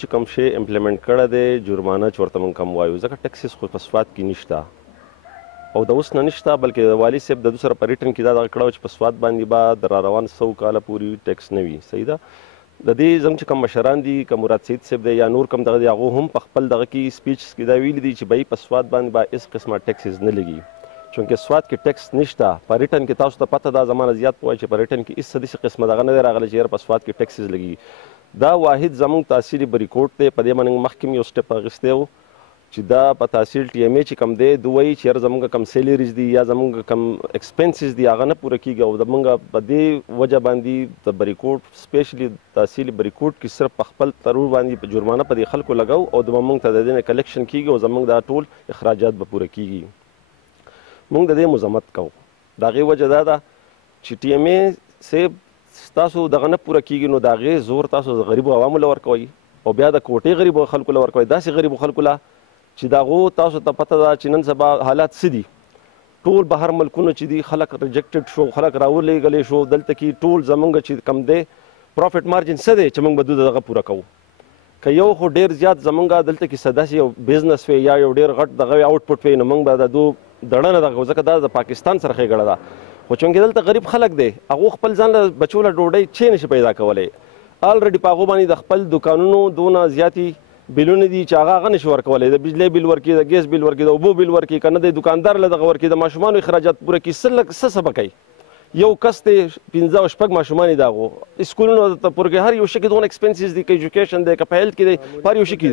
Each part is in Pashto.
چې کوم شی امپلیمنٹ کړی دی جرمانه چې ورته موږ کم وایو ځکه ټیکسز خو په سوات کې نشته او د اوس نه نشته بلکې د والي صاحب د دوی سره په ریټن کې دا دغه کړی چې په سوات باندې به د را روان 100 کاله پورې ټیکس نه وي صحیح ده د دې زموږ چې کوم مشران دي که مراد سید صاحب دی یا نور کوم دغه دی هغو هم په خپل دغه کې سپیچز کې دا ویلي دي چې بهی په سوات باندې به هېڅ قسمه ټیکسز نه لګي چونکې سوات کې ټیکس نشته په ریټن کې تاسو ته پته ده زمانه زیات پوهی چې په ریټن کې هېڅ داسې قسمه دغه نه دی راغلی چې یاره په سوات کې ټیکسز لګي دا واحد زموږ تحصیلي بریکوټ دی په دې باندې مخکې یو سټپ اخیستی و چې دا په تحصیل TMA چې کم دی دوی وایي چې یاره زموږ کم سیلریز دي یا زموږ کم ایکسپنسز دي هغه نه پوره کېږي او زموږ په دې وجه باندې د بریکوټ سپیشلی تحصیلي بریکوټ کې صرف په خپل ترور باندې جرمانه په دې خلکو لګو او د موږ ته د دې نه کلیکشن کېږي او زموږ دا ټول اخراجات به پوره کېږي موږ د دې مذمت کوو د هغې وجه دا ده چې TMA صاحب ستاسو دغه نه پوره کېږي نو د هغې زور تاسو د غریبو عوامو له ورکوئ او بیا د کوټې غریبو خلکو له ورکوئ داسې غریبو خلکو له چې د هغو تاسو ته پته ده چې نن سبا حالات څه دي ټول بهر ملکونه چې دي خلک ریجکټډ شو خلک راولېږلی شو دلته کې ټول زموږ چې کم دی پروفیټ مارجن څه دی چې موږ به دوی دغه پوره کوو که یو خو ډېر زیات زموږ دلته کې څه داسې یو بزنس وی یا یو ډېر غټ دغه آوټپوټ وی نو موږ به د دو دړه نه دغه ځکه دا د پاکستان سره ښېګړه ده خو چونکې دلته غریب خلک دی هغو خپل ځان له بچو له ډوډۍ چې نشي پیدا کولی الریډي په هغو باندې د خپل دوکانونو دونه زیاتې بیلونه دي چې هغه نشي ورکولی د بجلی بیل ورکړي د ګیس بیل ورکړي د اوبو بیل ورکړي که نه د دوکاندار له دغه ورکړي د ماشومانو اخراجات پوره کړي څه به کوي یو کس دی 15 او شپږ ماشومان یې د هغو سکولونو ته پوره کوي هر یو شي کې دونه ایکسپنسز دي که ایجوکیشن دی که په هیلث کې دی په هر یو شي کې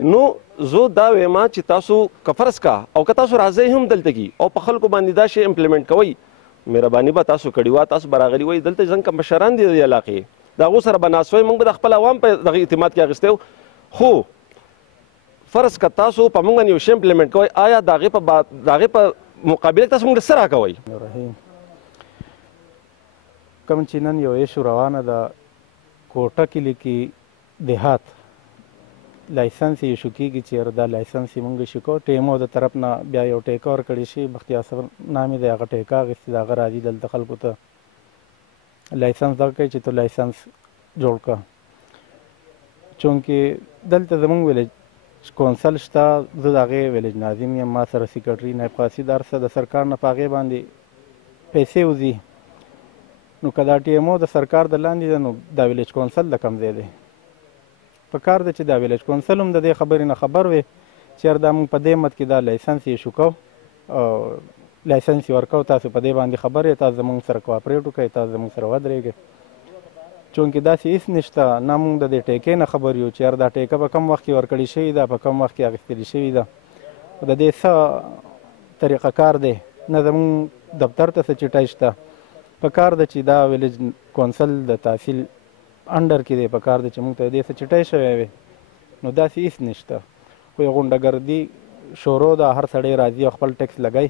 دی نو زه دا وایم چې تاسو که فرض کا او که تاسو راځئ هم دلته کې او په خلکو باندې دا شی امپلیمنټ کوئ مهرباني به تاسو کړې وه تاسو به راغلي وئ دلته زموږ کوم مشران دي د دې علاقې د هغو سره به ناست وئ موږ به د خپل عوام په دغه اعتماد کې اخیستی خو فرض که تاسو په موږ باندې یو شی امپلیمنټ کوئ آیا د هغې په مقابله کې تاسو موږ له څه راکوئ کوم چې نن یو ایشو روانه ده کوټه کلي کې دیهات لایسنس یې ایشو کېږي چې یاره دا لایسنس یې موږ ایشو کوو TMA د طرف نه بیا یو ټیکه ورکړی شي بختیار صبر نامې دی هغه ټیکه اخیستې د هغه راځي دلته خلکو ته لایسنس دغه کوي چې ته لایسنس جوړ کړه چونکې دلته زموږ ویلیج کونسل شته زه د هغې ویلیج ناظم یم ما سره سیکرټري نایب قاصد هر څه د سرکار نه په هغې باندې پیسې وځي نو که دا TMA د سرکار د لاندې ده نو دا ویلیج کونسل د کوم ځای دی په کار ده چې دا ویلیج کونسل هم د دې خبرې نه خبر وي چې یاره دا موږ په دې مد کې دا لایسنس یې ایشو کوو او لایسنس یې ورکوو تاسو په دې باندې خبر یې تاسو زموږ سره کوآپریټ وکړئ تاسو زموږ سره ودرېږئ چونکې داسې هېڅ نشته نه موږ د دې ټیکې نه خبر یو چې یاره دا ټیکه په کوم وخت کې ورکړې شوې ده په کوم وخت کې اخیستلې شوې ده د دې څه طریقه کار دی نه زموږ دفتر ته څه چټۍ شته په کار ده چې دا ویلیج کونسل د تحصیل انډر کې دی په کار ده چې موږ ته دې څه چټۍ شوی وي نو داسې هېڅ نشته خو یو غونډهګردي شروع ده هر سړی راځي او خپل ټیکس لګوي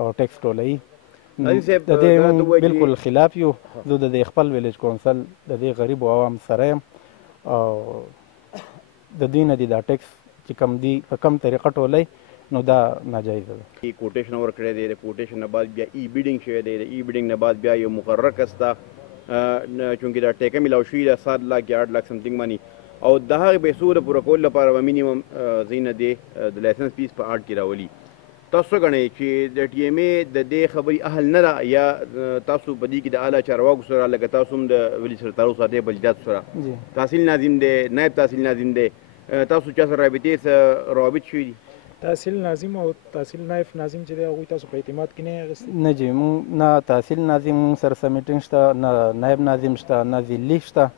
او ټیکس ټولوي د دې موږ بالکل خلاف یو زه د دې خپل ویلیج کونسل د دې غریبو عوام سره یم او د دوی نه دي دا ټیکس چې کم دي په کم طریقه ټولوي نو دا ناجایزه ده کوټیشن ورکړی دی د کوټیشن نه بعد بیا ای بیډینګ شوی دی د ای بیډینګ نه بعد بیا یو مقرره کس ته چونکې دا ټیکه میلاو شوي ده 7 لاک یا 8 لاک سمثینګ باندې او د هغې پیسو د پوره کولو لپاره به مینیمم ځای نه دی د لایسنس فیس په 8 کې راولي تاسو څه ګڼئ چې د TMA د دې خبرې اهل نه ده یا تاسو په دې کې د اعلی چارواکو سره لکه تاسو هم د ویلیج سره تعلق ساتئ بلدیاتو سره تحصیل ناظم دی نایب تحصیل ناظم دی تاسو چا سره رابطې څه روابط شوي دي تحصیل ناظم او تحصیل نایب ناظم چې دی هغوی تاسو په اعتماد کې نه اخیستي نه جی مونږ نه تحصیل ناظم مونږ سره څه میټینګ شته نه نایب ناظم شته نه ضلعي شته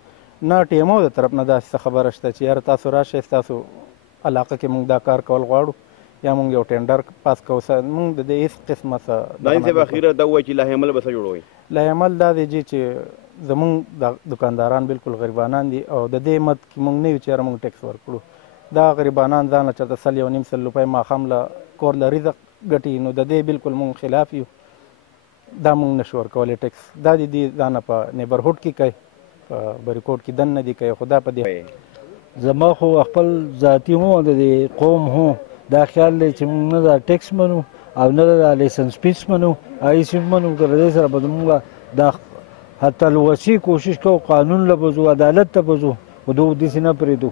نه TMA د طرف نه داسې خبره شته چې یاره تاسو راشئ ستاسو علاقه کې مونږ دا کار کول غواړو یا مونږ یو ټینډر پاس کوو مونږ د دې هېڅ قسمه څه داني صاحب اخیره دا ووایي چې لاهعمل به څه جوړوئ لاهعمل دا دی جی چې زمونږ د دکانداران بالکل غریبانان دي او د دې مد کې مونږ نه یو چې یاره مونږ ټیکس ورکړو دا غریبانان ځان له چېرته 100 یو نیم سل روپۍ ماښام له کور له رزق ګټي نو د دې بالکل مونږ خلاف یو دا مونږ نشو ورکولی ټیکس دا د دې ځانه په نیبرهوډ کې کوي په بریکوټ کې دننه دي کوي خو دا په دې زما خو خپل ذاتي مو د دې قوم هو دا خیال دی چې موږ نه دا ټیکس منو او نه دا لایسنس فیس منو هېڅ هم منو که د دې سره به زموږ دا حتی الوسي کوشش کوو قانون له به ځو عدالت ته به ځو خو دو داسې نه پرېږدو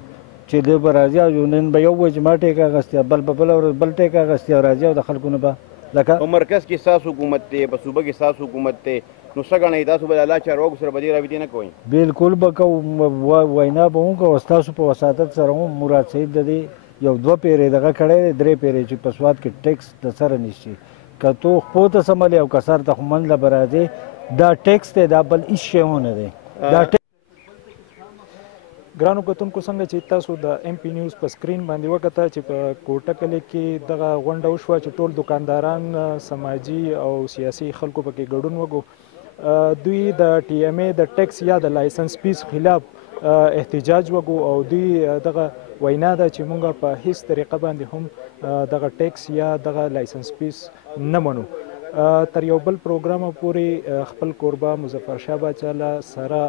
چې دی به راځي او نن به یو وایي چې ما ټیکه اخیستې بل به بله ورځ بل ټیکه اخیستې او راځي او د خلکو نه به لکه په مرکز کې ستاسو حکومت دی په صوبه کې ستاسو حکومت دی نو څه ګڼئ تاسو به د الله چارواکو سره به دې رابطې نه کوئ بالکل به کوو وینا به هم کوو ستاسو په وساطت سره هم مراد صاحب د دې یو 2 پیرې دغه کړی دی 3 پیرې چې په سواد کې ټیکس د سره نیسي که تو خپو ته سملی او که سر ته خو منډه به راځې دا ټیکس دی دا بل هېڅ شی ونه دی دا ګرانو کتونکو څنګه چې تاسو د ایم پی نیوز په سکرین باندې وکته چې په کوټه کلي کې دغه غونډه وشوه چې ټول دکانداران سماجي او سیاسي خلکو پکې ګډون وکړو دوی د ټي ایم اے د ټیکس یا د لایسنس فیس خلاف احتجاج وکړو او دوی دغه وینا ده چې موږ په هیڅ طریقه باندې هم دغه ټیکس یا دغه لایسنس فیس نه منو تر یو بل پروګرام پورې خپل کوربه مظفر شاه باچا له سره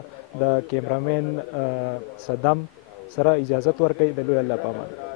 د کیمرامین صدام سره اجازت ورکوي د لوی الله په امان